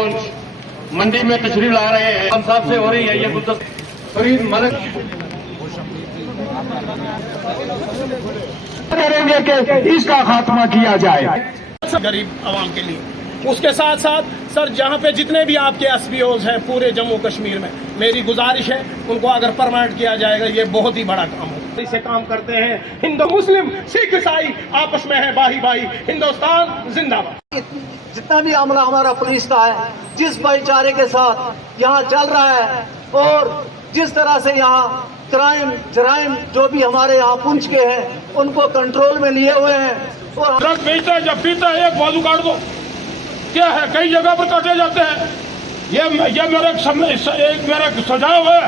मंडी में तशरीफ ला रहे हैं। हम साहब से हो रही है ये गुलदस्ता फरीद मलिक करेंगे कि इसका खात्मा किया जाए गरीब आवाम के लिए। उसके साथ साथ सर जहाँ पे जितने भी आपके एसपीओज हैं पूरे जम्मू कश्मीर में, मेरी गुजारिश है उनको अगर परमानेंट किया जाएगा, ये बहुत ही बड़ा काम है। इसे काम करते हैं हिंदू मुस्लिम सिख ईसाई आपस में है भाई भाई, हिंदुस्तान जिंदाबाद। जितना भी अमला हमारा पुलिस का है, जिस भाईचारे के साथ यहाँ चल रहा है और जिस तरह से यहाँ क्राइम जराइम जो भी हमारे यहाँ पुंछ के हैं उनको कंट्रोल में लिए हुए हैं। और ड्रग बेचता है, जब पीता है एक बाजू काट दो, क्या है कई जगह पर काटे जाते हैं। ये मेरा सुझाव है,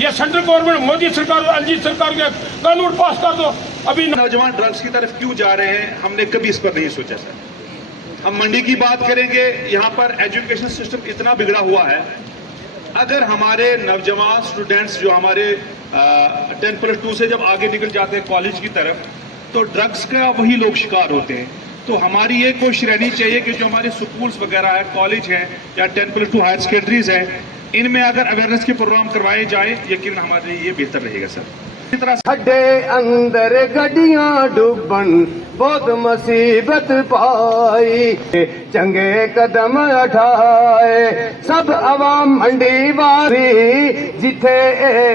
ये सेंट्रल गवर्नमेंट मोदी सरकार एलजी सरकार के कानून पास कर दो। अभी नौजवान ड्रग्स की तरफ क्यों जा रहे हैं, हमने कभी इस पर नहीं सोचा सर। हम मंडी की बात करेंगे, यहाँ पर एजुकेशन सिस्टम इतना बिगड़ा हुआ है। अगर हमारे नौजवान स्टूडेंट्स जो हमारे 10+2 से जब आगे निकल जाते हैं कॉलेज की तरफ, तो ड्रग्स का वही लोग शिकार होते हैं। तो हमारी ये कोशिश रहनी चाहिए कि जो हमारे स्कूल्स वगैरह है, कॉलेज हैं या 10+2 हायर सेकेंडरीज हैं, इनमें अगर अवेयरनेस के प्रोग्राम करवाए जाए, यकीन हमारे लिए ये बेहतर रहेगा सर। इसी तरह खड्डे अंदर गड्डियां डुबन बहुत मुसीबत पाई, चंगे कदम उठाए सब अवाम मंडी वाली, जिथे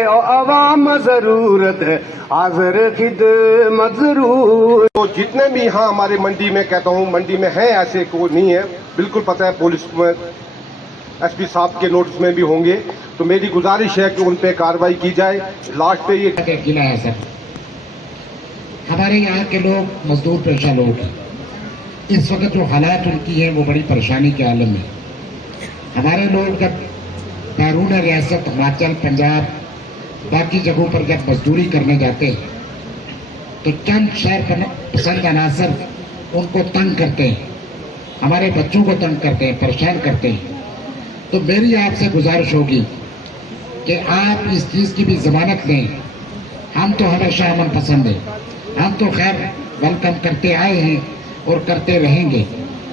अवाम जरूरत हाजिर खिदमत जरूर। तो जितने भी यहाँ हमारे मंडी में, कहता हूँ मंडी में है, ऐसे कोई नहीं है, बिल्कुल पता है पुलिस में एसपी साहब के नोटिस में भी होंगे। तो मेरी गुजारिश है कि उन पे कार्रवाई की जाए। लास्ट पे ये किला है सर, हमारे यहाँ के लोग मजदूर पेशा लोग हैं। इस वक्त जो हालात उनकी है वो बड़ी परेशानी के आलम में। हमारे लोग जब बैरून रियासत हिमाचल पंजाब बाकी जगहों पर जब मजदूरी करने जाते हैं तो चंद शहर पसंद अनासर उनको तंग करते हैं, हमारे बच्चों को तंग करते हैं, परेशान करते हैं। तो मेरी आपसे गुजारिश होगी कि आप इस चीज़ की भी जमानत लें। हम तो हमेशा अमन पसंद हैं, हम तो खैर वेलकम करते आए हैं और करते रहेंगे,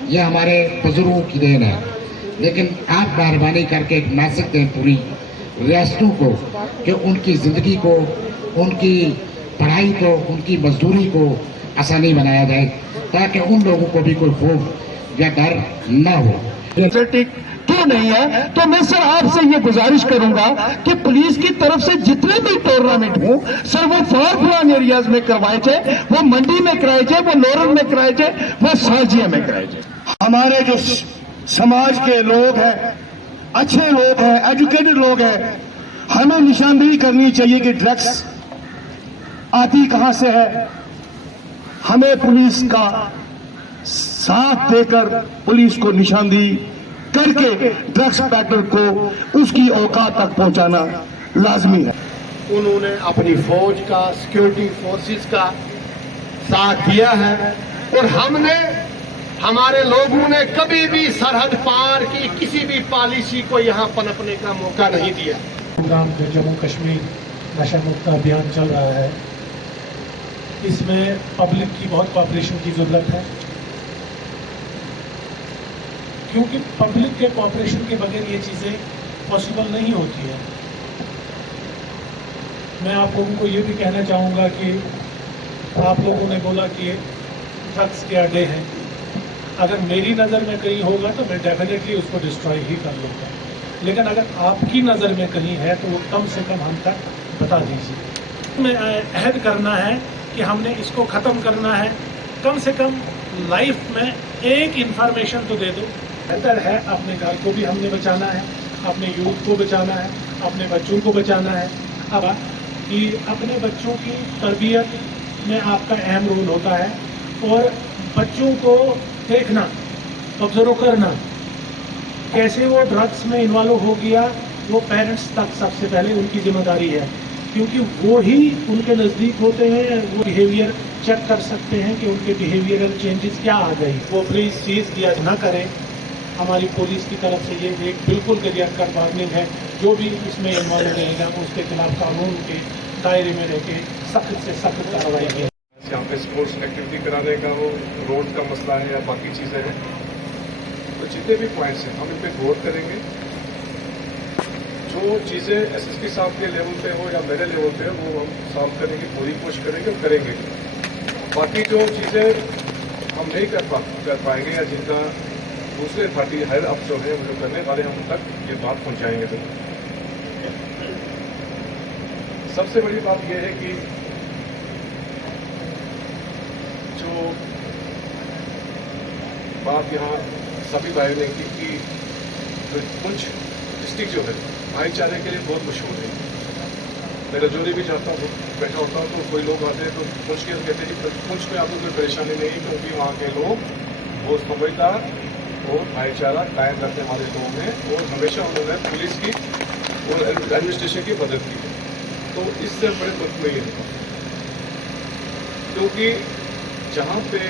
ये हमारे बुजुर्गों की देन है। लेकिन आप मेहरबानी करके एक मैसेज दें पूरी रियासतों को कि उनकी ज़िंदगी को, उनकी पढ़ाई को, उनकी मजदूरी को आसानी बनाया जाए, ताकि उन लोगों को भी कोई खौफ या डर न हो। क्यों नहीं है? तो मैं सर आपसे ये गुजारिश करूंगा कि पुलिस की तरफ से जितने भी टूर्नामेंट हो सर वो फार फ्लॉन्ग एरियाज में करवाए जाए, वो मंडी में कराए जाए, वो लोरन में कराए जाए, वो साजिया में कराए जाए। हमारे जो समाज के लोग हैं, अच्छे लोग हैं, एजुकेटेड लोग हैं, हमें निशानदेही करनी चाहिए कि ड्रग्स आती कहां से है। हमें पुलिस का साथ देकर पुलिस को निशानदेही करके ड्रग्स पैडलर को उसकी औकात तक पहुंचाना लाजमी है। उन्होंने अपनी फौज का, सिक्योरिटी फोर्सेस का साथ दिया है और हमने, हमारे लोगों ने कभी भी सरहद पार की किसी भी पॉलिसी को यहाँ पनपने का मौका नहीं दिया। जो जम्मू कश्मीर नशा मुक्त अभियान चल रहा है, इसमें पब्लिक की बहुत कोऑपरेशन की ज़रूरत है, क्योंकि पब्लिक के कोऑपरेशन के बगैर ये चीज़ें पॉसिबल नहीं होती है। मैं आप लोगों को ये भी कहना चाहूँगा कि आप लोगों ने बोला कि ड्रग्स के अड्डे हैं, अगर मेरी नज़र में कहीं होगा तो मैं डेफिनेटली उसको डिस्ट्रॉय ही कर लूँगा, लेकिन अगर आपकी नज़र में कहीं है तो वो कम से कम हम तक बता दीजिए। मैं अहद करना है कि हमने इसको ख़त्म करना है। कम से कम लाइफ में एक इन्फॉर्मेशन तो दे दो। बेहतर है, अपने घर को भी हमने बचाना है, अपने यूथ को बचाना है, अपने बच्चों को बचाना है। अब कि अपने बच्चों की तरबियत में आपका अहम रोल होता है और बच्चों को देखना, ऑब्जर्व करना, कैसे वो ड्रग्स में इन्वॉल्व हो गया, वो पेरेंट्स तक सबसे पहले उनकी जिम्मेदारी है, क्योंकि वो ही उनके नज़दीक होते हैं, वो बिहेवियर चेक कर सकते हैं कि उनके बिहेवियरल चेंजेस क्या आ गई। वो प्लीज़ चीज़ किया ना करें। हमारी पुलिस की तरफ से ये एक बिल्कुल क्लियर कट वार्निंग है, जो भी इसमें इन्वॉल्व रहेगा उसके खिलाफ कानून के दायरे में रह के सख्त से सख्त कार्रवाई की। यहाँ पे स्पोर्ट्स एक्टिविटी कराने का वो रोड का मसला है या बाकी चीज़ें हैं, तो तो जितने भी पॉइंट्स हैं हम इन पे गौर करेंगे। जो चीज़ें एसएसपी साहब के लेवल पे हो या मेरे लेवल पे हो वो हम सॉल्व करने की पूरी कोशिश करेंगे और करेंगे। बाकी जो चीज़ें हम नहीं कर पाएंगे या जिनका दूसरे पार्टी हायर अप जो है वो करने वाले हम तक ये बात पहुंचाएंगे। तो सबसे बड़ी बात यह है कि जो बात यहाँ सभी भाइयों ने की कि पुंछ डिस्ट्रिक्ट जो है भाईचारे के लिए बहुत मशहूर है। मेरा जो भी जाता हूँ बैठा होता हूँ तो कोई लोग आते हैं तो पुंछ के कहते हैं कि पुंछ में आपको कोई परेशानी नहीं, क्योंकि वहाँ के लोग बहुत समझदार और भाईचारा कायम रखने वाले लोग हैं और हमेशा उन्होंने पुलिस की और एडमिनिस्ट्रेशन की मदद की है। तो इससे बड़े दुख नहीं है, क्योंकि जहाँ पे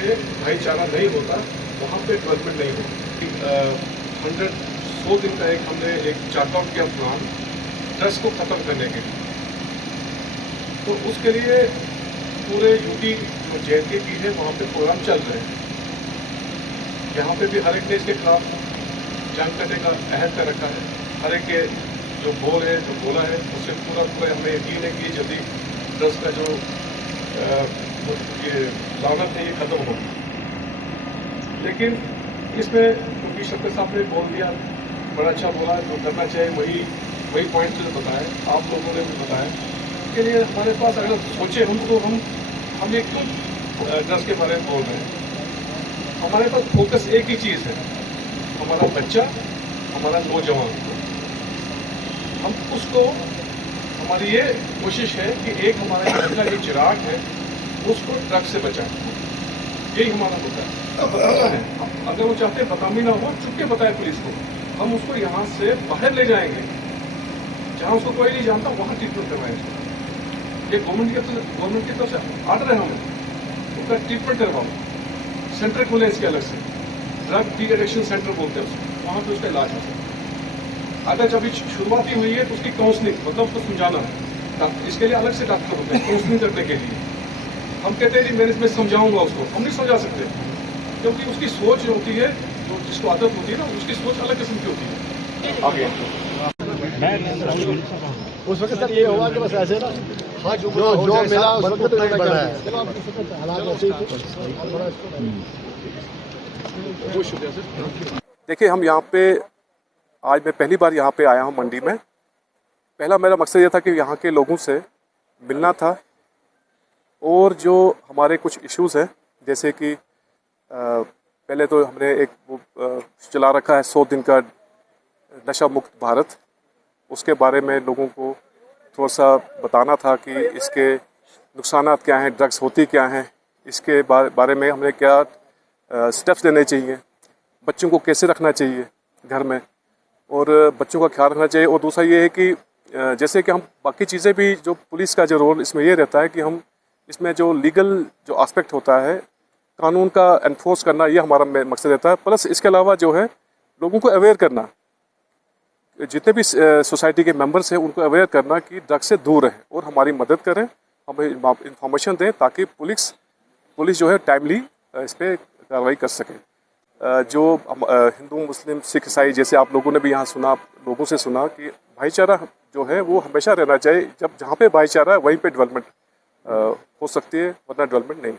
भाईचारा नहीं होता वहाँ पे डेवलपमेंट नहीं होती। 100 दिन का हमने एक चार्ट आउट किया प्लान ड्रग्स को खत्म करने के लिए। तो उसके लिए पूरे यूपी जो JNK की है वहाँ पे प्रोग्राम चल रहे हैं। यहाँ पे भी हर एक ने इसके खिलाफ जंग करने का अहद कर रखा है। हर एक के जो बोल है जो बोला है उससे पूरा हमें यकीन है कि जल्दी ड्रग्स का जो ये लानत है ये खत्म होगी। लेकिन इसमें क्योंकि शक्कर साहब ने बोल दिया, बड़ा अच्छा बोला, जो करना चाहिए वही पॉइंट जो बताया, आप लोगों ने भी बताया। इसके लिए हमारे पास अगर सोचे हम तो हम ये क्यों ड्रग्स के बारे में बोल रहे हैं। हमारे पास फोकस एक ही चीज़ है, हमारा बच्चा, हमारा नौजवान। हम उसको हमारी ये कोशिश है कि एक हमारा बच्चा जो चिराग है उसको ड्रग्स से बचाएं। यही हमारा मुद्दा है। बताना है, अगर वो चाहते बदनामी ना हो चुप के बताए पुलिस को, हम उसको यहाँ से बाहर ले जाएंगे, जहाँ उसको कोई नहीं जानता वहाँ ट्रीटमेंट करवाएंगे। ये गवर्नमेंट की तरफ से ऑर्डर है, हमें उसका ट्रीटमेंट करवाओ। सेंटर खोले इसके अलग से, ड्रग डी एडिक्शन सेंटर बोलते हैं उसको, वहाँ पे उसका इलाज हो सकता है। अगर जब शुरुआती हुई है तो उसकी काउंसलिंग, मतलब उसको समझाना है, इसके लिए अलग से डॉक्टर होते हैं काउंसलिंग करने के लिए। हम कहते हैं कि मैं इसमें समझाऊंगा उसको, हम नहीं समझा सकते, क्योंकि उसकी सोच जो होती है, जो जिसको आदत होती है ना, उसकी सोच अलग किस्म की होती है। आगे उस वक्त सर ये होगा कि बस ऐसे ना जो मिला उसको तो नहीं बढ़ा है। देखिए, हम यहाँ पे आज मैं पहली बार यहाँ पे आया हूँ मंडी में। पहला मेरा मकसद ये था कि यहाँ के लोगों से मिलना था और जो हमारे कुछ इश्यूज़ हैं, जैसे कि पहले तो हमने एक चला रखा है 100 दिन का नशा मुक्त भारत, उसके बारे में लोगों को थोड़ा सा बताना था कि इसके नुकसानात क्या हैं, ड्रग्स होती क्या हैं, इसके बारे में हमें क्या स्टेप्स लेने चाहिए, बच्चों को कैसे रखना चाहिए घर में और बच्चों का ख्याल रखना चाहिए। और दूसरा ये है कि जैसे कि हम बाकी चीज़ें भी, जो पुलिस का जो रोल इसमें ये रहता है कि हम इसमें जो लीगल जो एस्पेक्ट होता है, कानून का एनफोर्स करना, ये हमारा मकसद रहता है। प्लस इसके अलावा जो है लोगों को अवेयर करना, जितने भी सोसाइटी के मेंबर्स हैं उनको अवेयर करना कि ड्रग्स से दूर रहें और हमारी मदद करें, हमें इंफॉर्मेशन दें ताकि पुलिस जो है टाइमली इस पर कार्रवाई कर सके। जो हिंदू मुस्लिम सिख ईसाई, जैसे आप लोगों ने भी यहाँ सुना, लोगों से सुना कि भाईचारा जो है वो हमेशा रहना चाहिए। जब जहाँ पे भाईचारा है वहीं पे डेवलपमेंट हो सकती है, वरना डेवलपमेंट नहीं।